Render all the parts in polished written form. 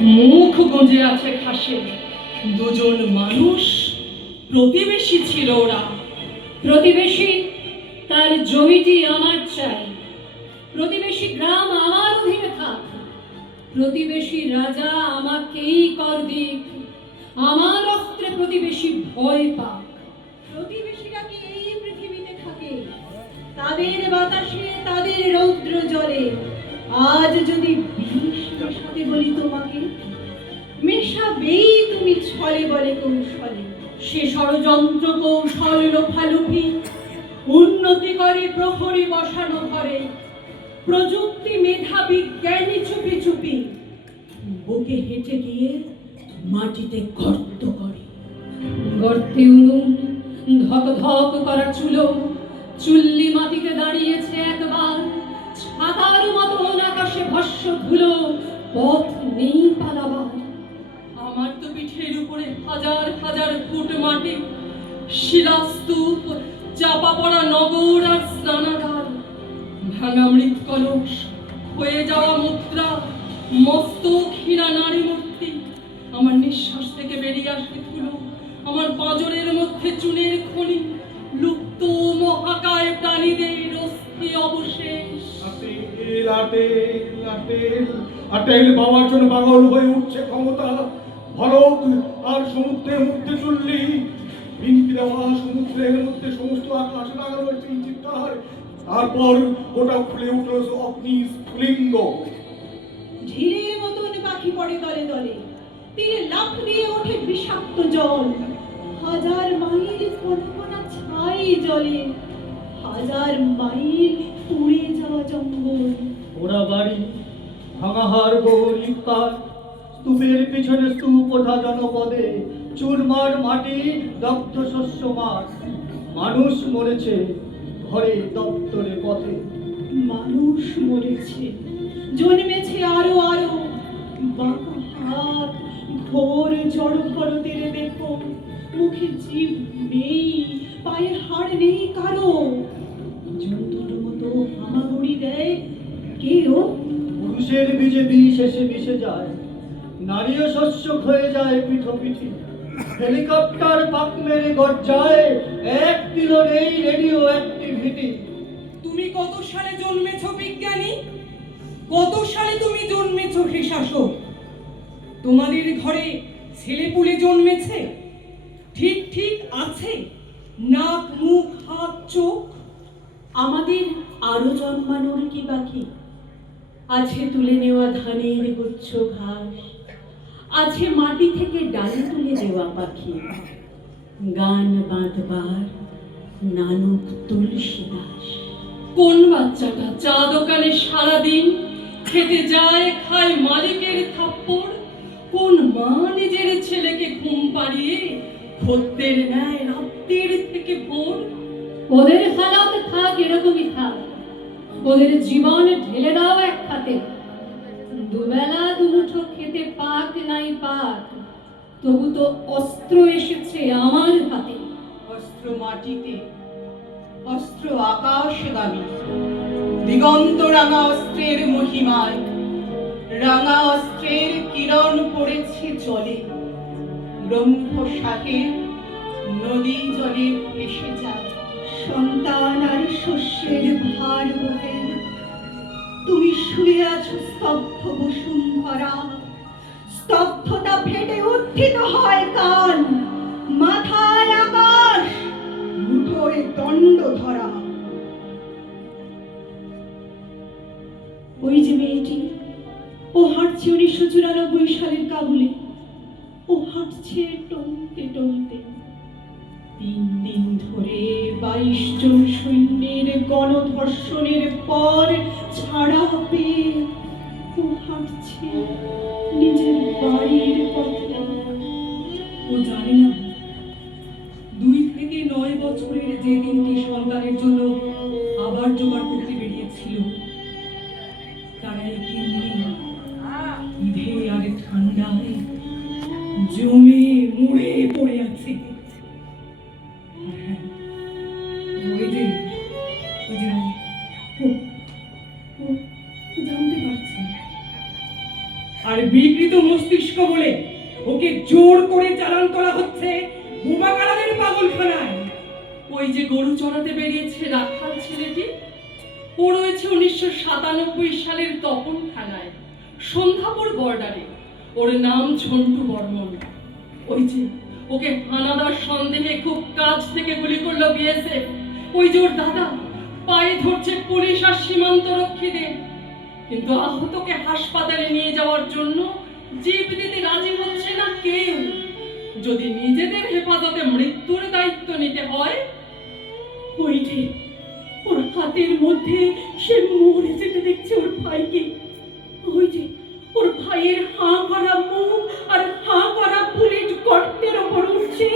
মুখ গুঁজে আছে ঘাসে। দুজন মানুষ প্রতিবেশী ছিল ওরা। প্রতিবেশী, তার জমিটি আমার চাই। প্রতিবেশী গ্রাম আমার অধীনে থাক। প্রতিবেশী রাজা আমাকেই কর দিক। আমার অস্ত্রে প্রতিবেশী ভয় পাক। প্রতিবেশীরা কি এই পৃথিবীতে থাকে? তাদের বাতাসে, তাদের রৌদ্র জলে আজ যদি বিষ মেশাতে বলি তোমাকে, মেশাবেই তুমি ছলে বলে কৌশলে। সে ষড়যন্ত্র কৌশল লোফালুফি, উন্নতি করে প্রহরী বসানো ঘরে। প্রযুক্তি মেধা বিজ্ঞানী চুপি চুপি বুকে হেঁটে গিয়ে মাটিতে গর্ত করে। গর্তে উনুন, ধক ধক করা চুলো, চুল্লি মাটিতে দাঁড়িয়েছে একবার। ছাতার মতন আকাশে ভস্য ধুলো, পথ নেই পালাবার। আমার তো পিঠের উপরে হাজার হাজার ফুট মাটি, শিলাস্তূপ, চাপা পড়া নগর আর স্নানাগার, ভাঙা মৃত কলস, হয়ে যাওয়া মুদ্রা, মস্তক হীরা নারী মূর্তি। আমার নিঃশ্বাস থেকে বেরিয়ে আসে ধুলো, আমার পাঁজরের মধ্যে চুনের খনি, লুপ্ত মহাকায় প্রাণীদের অস্থি অবশেষ। আটেল আটেল আটেল আটেল বাবার জন্য পাগল হয়ে উঠছে ক্ষমতা। ভারত আর সমুদ্রের মধ্যে চললি, বিনতি দেওয়া সমুদ্রের মধ্যে সমস্ত আকাশ লাগানো হয়েছে চিৎকার। তারপর ওটা খুলে উঠল অগ্নি স্ফুলিঙ্গ। ঢিলের মতন পাখি পড়ে দলে দলে, তীরে লাফ দিয়ে ওঠে বিষাক্ত জল। হাজার মাইল কনকনা ছাই জলে, হাজার মাইল পুড়ে যাওয়া জঙ্গল। ওরা বাড়ি, ভাঙাহার গোল ইফতার, স্তূপের পিছনে স্তূপ ওঠা জনপদে, চুরমার মাটি, দগ্ধ শস্য মাঠ। মানুষ মরেছে ঘরে, দপ্তরে, পথে। মানুষ মরেছে, জন্মেছে আরো আরো। বাঁকা হাত, ঘোর জড় ভরতের দেখো, মুখে জিভ নেই, পায়ে হাড় নেই কারো। জন্তুর মতো হামাগুড়ি দেয় কে ও? পুরুষের বীজে বিষ এসে মিশে যায়, নারীও শস্য ক্ষয়ে যায় পিঠো পিঠি। হেলিকপ্টার পাক মেরে গর্জায়, এক কিলো নেই রেডিও অ্যাক্টিভিটি। তুমি কত সালে জন্মেছো বিজ্ঞানী? কত সালে তুমি জন্মেছো হে শাসক? তোমাদের ঘরে ছেলেপুলে জন্মেছে? ঠিক ঠিক আছে নাক, মুখ, হাত, চোখ? আমাদের আরো জন্মানোর কি বাকি? আছে তুলে নেওয়া ধানের গুচ্ছ ঘাস, আছে মাটি থেকে ডালে তুলে দেওয়া পাখি। গান বাঁধবার নানক তুলসী দাস। কোন বাচ্চাটা চা দোকানে সারাদিন খেতে যায়, খায় মালিকের থাপ্পড়? কোন মা নিজের ছেলেকে ঘুম পাড়িয়ে খদ্দের নেয় রাত্রির থেকে ভোর? ওদের হালাত থাক এরকমই থাক, ওদের জীবন ঢেলে দাও এক খাতে। দুবেলা দুমুঠো খেতে পাক নাই পাক, তবু তো অস্ত্র এসেছে আমার হাতে। অস্ত্র মাটিতে, অস্ত্র আকাশগামী, দিগন্ত রাঙা অস্ত্রের মহিমায়। রাঙা অস্ত্রের কিরণ পড়েছে জলে, ব্রহ্মসাহের নদী জলে ভেসে যায়। সন্তান আর শস্যের ভার বহে তুমি শুয়ে আছো স্তব্ধ বসুন্ধরা। স্তব্ধতা ফেটে উত্থিত হয় কান, মাথায় আকাশ, মুঠোয় দণ্ড ধরা। ওই যে মেয়েটি, ও হাঁটছে 1994 সালের কাবুলে। ও হাঁটছে টলতে টলতে। 3 দিন ধরে 22 জন সৈন্যের গণধর্ষণের পর ছাড়া পেয়ে ও হাঁটছে নিজের বাড়ির পথে। ও জানে না 2 থেকে 9 বছরের যে 3টি সন্তানের জন্য আবার জোগাড় করতে বেরিয়েছিল, তারা এই 3 দিন ঈদে আর ঠান্ডায় জমে মুড়ে পড়ে আছে। ওই যে ও জানতে পারছে। আর বিকৃত মস্তিষ্ক বলে ওকে জোর করে চালান করা হচ্ছে বোবাকালাদের পাগলখানায়। ওই যে গরু চড়াতে বেরিয়েছে রাখাল ছেলেটি, ও রয়েছে 1997 সালের তপন থানায় সন্ধ্যাপুর বর্ডারে। ওর নাম ঝন্টু বর্মন। ওই যে ওকে হানাদার সন্দেহে খুব কাছ থেকে গুলি করলো বিএসএফ। ওই যে ওর দাদা পায়ে ধরছে পুলিশ আর সীমান্ত রক্ষীদের, কিন্তু আহতকে হাসপাতালে নিয়ে যাওয়ার জন্য জিপ দিতে রাজি হচ্ছে না কেউ। যদি নিজেদের হেফাজতে মৃত্যুর দায়িত্ব নিতে হয়, ওই যে ওর হাতের মধ্যে সে মরে যেতে দেখছে ওর ভাইকে। ওই যে ওর ভাইয়ের হাঁ করা মুখ আর হাঁ করা বুলেট গর্তের ওপর উঠছে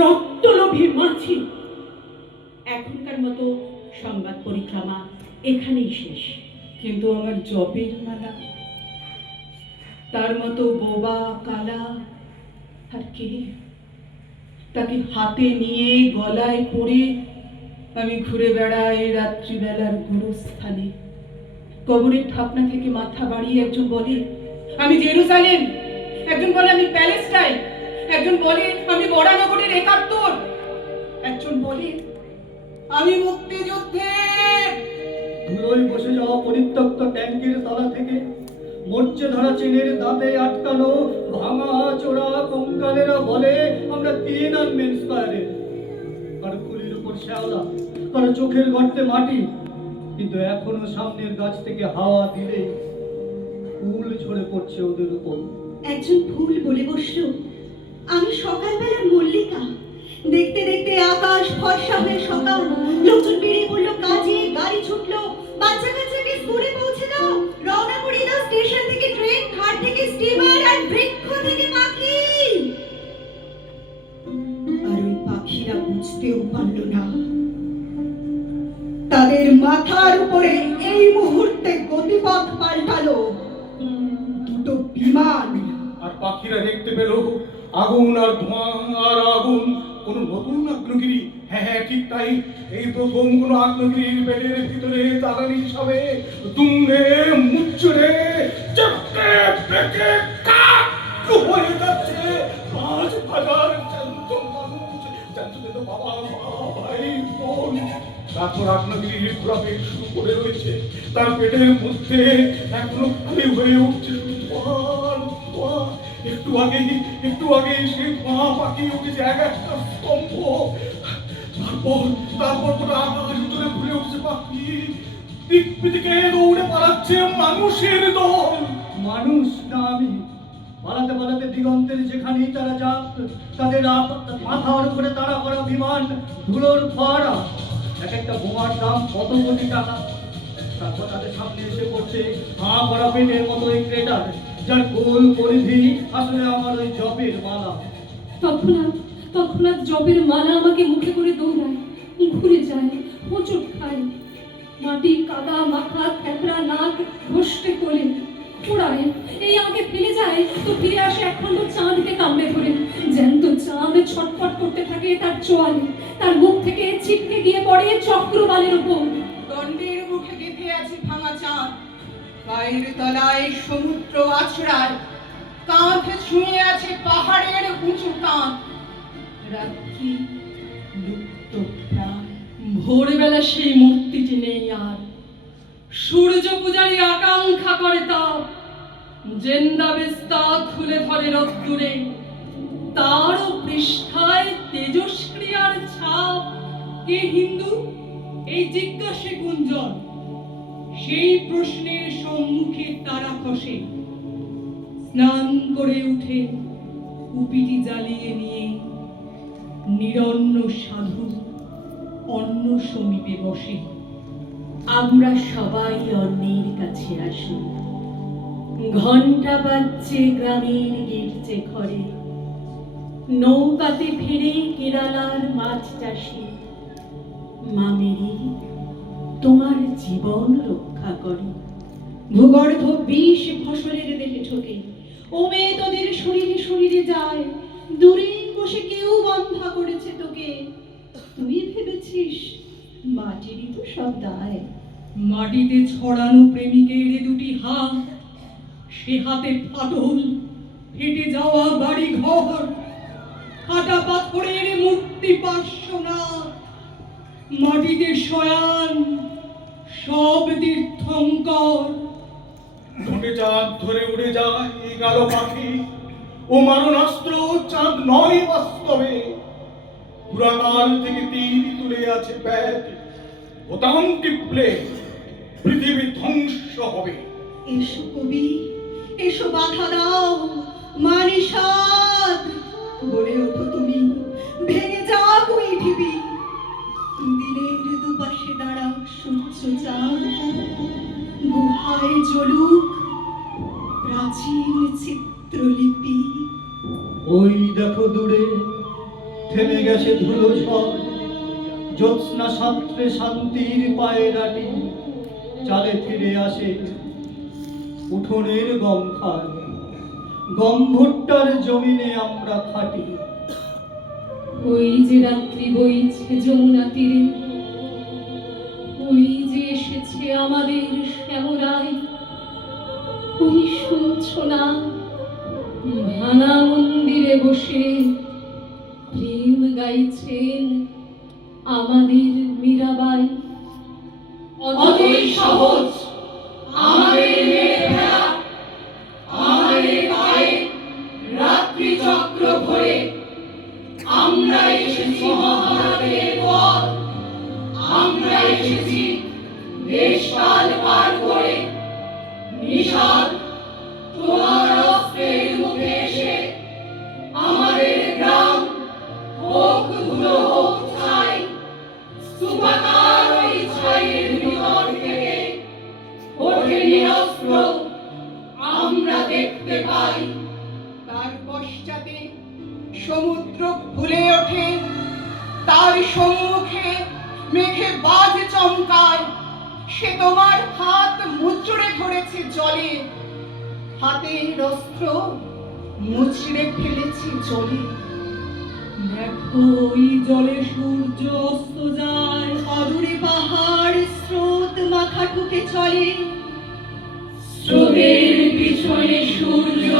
রক্তলোভী মাছি। এখনকার মতো সংবাদ পরিক্রমা এখানেই শেষ। কিন্তু আমার জপের মালা, তার মতো বোবা কালা আর কে? তাকে হাতে নিয়ে গলায় পড়ে আমি ঘুরে বেড়াই রাত্রিবেলার গোরস্থানে। কবরের ঠাপনা থেকে মাথা বাড়িয়ে একজন বলে আমি জেরুজালেম, একজন বলে আমি প্যালেস্টাইন, একজন বলে আমি বরানগরের 71, একজন বলে আমি মুক্তিযুদ্ধের। ধুলোয় বসে যাওয়া পরিত্যক্ত ট্যাঙ্কের তলা থেকে মরচে ধরা চেনের দাঁতে আটকানো ভাঙা চোরা কঙ্কালেরা বলে আমরা তিয়েনানমেন স্কয়ারে। কারো কুলির উপর শ্যাওলা, কারো চোখের গর্তে মাটি, কিন্তু এখনো সামনের গাছ থেকে হাওয়া দিলে ফুল ঝরে পড়ছে ওদের উপর। একজন ফুল বলে বসলো আমি সকালবেলার মল্লিকা। দেখতে দেখতে আকাশ ফর্সা হয়ে সকাল, লোকজন বেরিয়ে পড়লো কাজে, গাড়ি ছুটলো, বাচ্চা কাচ্চাকে স্কুলে পৌঁছে দাও, রওনা করিয়ে দাও, স্টেশন থেকে ট্রেন, ঘাট থেকে স্টিমার, আর বৃক্ষ থেকে পাখি। আর ওই পাখিরা বুঝতেও পারলো না তাদের মাথার উপরে এই মুহূর্তে গতিপথ পাল্টালো দুটো বিমান। আর পাখিরা দেখতে পেল আগুন আর ধোঁয়া আর আগুন। কোন নতুন আগ্নেয়গিরি? হ্যাঁ হ্যাঁ, ঠিক তাই। এই প্রথম কোন আগ্নেয়গিরির পেটের ভিতরে জ্বালানি হিসাবে দুমড়ে মুচড়ে চক্রে পেকে কাক হয়ে যাচ্ছে 5,000 জ্যান্ত মানুষ। জ্যান্ত জ্যান্ত বাবা মা ভাই বোন। তারপর আগ্নেয়গিরির ঘোরাফের শুরু করে রয়েছে। তার পেটের মধ্যে এখনো খালি হয়ে উঠছে ধোঁয়া ধোঁয়া। একটু আগে সে ধোঁয়া পাখি উঠেছে এক একটা স্তম্ভ। তারপর গোটা আকাশ ভিতরে ভুলে উঠছে পাখি। দিক বিদিকে দৌড়ে পালাচ্ছে মানুষের দল। মানুষ না আমি। পালাতে পালাতে দিগন্তের যেখানেই তারা যাক, তাদের মাথার উপরে তাড়া করা বিমান, ধুলোর ফোয়ারা। এক একটা বোমার দাম কত কোটি টাকা। তারপর তাদের সামনে এসে পড়ছে হাঁ করা পেটের মতো এই ক্রেটার, যার গোল পরিধি আসলে আমার ওই জপের মালা। তৎক্ষণাৎ জবের মালা আমাকে মুখে করে দৌড়ায়, ঘুরে যায়, হোঁচট খায়। মাটি কাদা মাথা থেতরা নাক ঘষ্টে কোলে পোড়ায়। এই আমাকে ফেলে যায় তো ফিরে আসে একখণ্ড চাঁদকে কামড়ে ধরে। জ্যান্ত চাঁদ ছটফট করতে থাকে তার চোয়ালে, তার মুখ থেকে ছিটকে গিয়ে পড়ে চক্রবালের উপর। দণ্ডের মুখে গেঁথে আছে ভাঙা চাঁদ, পায়ের তলায় সমুদ্র আছড়ায়, কাঁধে ছুঁয়ে আছে পাহাড়ের উঁচু কাঁধ। রাত্রি লুপ্ত প্রাণ। ভোরবেলা সেই মূর্তিটি নেই আর। সূর্য পূজারী আকাঙ্ক্ষা করে তাপ, জেন্দা বেস্তা খুলে ধরে রোদ্দুরে। তারও পৃষ্ঠায় তেজস্ক্রিয়ার ছাপ। কে হিন্দু? এই জিজ্ঞাসে গুঞ্জন। সেই প্রশ্নের সম্মুখে তারা খসে। স্নান করে উঠে কুপিটি জ্বালিয়ে নিয়ে নিরন্ন সাধু অন্ন সমীপে বসে। আমরা সবাই অন্যের কাছে আসি। ঘন্টা বাজছে গ্রামের গির্জে ঘরে, নৌকাতে ফিরে কেরালার মাছ চাষি। মামেরি তোমার জীবন রক্ষা করে। ভূগর্ভ বিষ ফসলের দেহে ঠোকে, ও মেয়ে তোদের শরীরে শরীরে যায়। দূরে বসে কেউ বন্ধা করেছে তোকে, তুই ভেবেছিস মাটিরই তো সব দায়। মাটিতে ছড়ানো প্রেমিকের দুটি হাত, সে হাতে ফাটল, ঘর, হাঁটা পাথরের মূর্তি পার্শ্বনাথ, মাটিতে শয়ান সব তীর্থঙ্কর। ঠোঁটে চাঁদ ধরে উড়ে যায় এই কালো পাখি, ও মারণাস্ত্র চাঁদ নয় বাস্তবে। পুরাকাল থেকে তীর তুলে আছে ব্যাগ, বোতাম টিপলে পৃথিবী ধ্বংস হবে। এসো কবি, এসো বাধা দাও, মানিষাদ বলে ওঠো তুমি, ভেঙে যাক ওই ঢিবি। দিনের দুপাশে দাঁড়াও সূর্য চাঁদ, গুহায় জ্বলুক প্রাচীন চিত্রলিপি। ওই দেখো দূরে থেমে গেছে ধুলো ঝড়, জ্যোৎস্না সাঁতরে শান্তির পায়রাটি চালে ফিরে আসে উঠোনের গম খায়। গম ভুট্টার জমিনে আমরা খাটি। ওই যে রাত্রি বইছে যমুনা তীরে, ওই যে এসেছে আমাদের শ্যামরাই। ওই শুনছ না ভাঙা মন্দিরে বসে প্রেম গাইছেন আমাদের মীরাবাই। অতই সহজ আমাদের মেয়ে ফেরা, আমাদের পায়ে রাত্রি চক্র ভরে। আমরা এসেছি মহাভারতের পথ, আমরা এসেছি দেশকাল পার করে। নিষাদ তোমার অস্ত্রের মুখে এসে আমাদের গ্রাম হোক ধুলো হোক ছাই। স্তূপাকার ওই ছাইয়ের ভিতর থেকে ওঠে নিরস্ত্র আমরা দেখতে পাই। তার পশ্চাতে সমুদ্র ফুলে ওঠে, তার সম্মুখে মেঘে বাজ চমকায়। সে তোমার হাত মুচড়ে ধরেছে জলে, হাতের অস্ত্র মুচড়ে ফেলেছে জলে। দেখো ওই জলে সূর্য অস্ত যায়, অদূরে পাহাড় স্রোত মাথা ঠুকে চলে। স্রোতের পিছনে সূর্য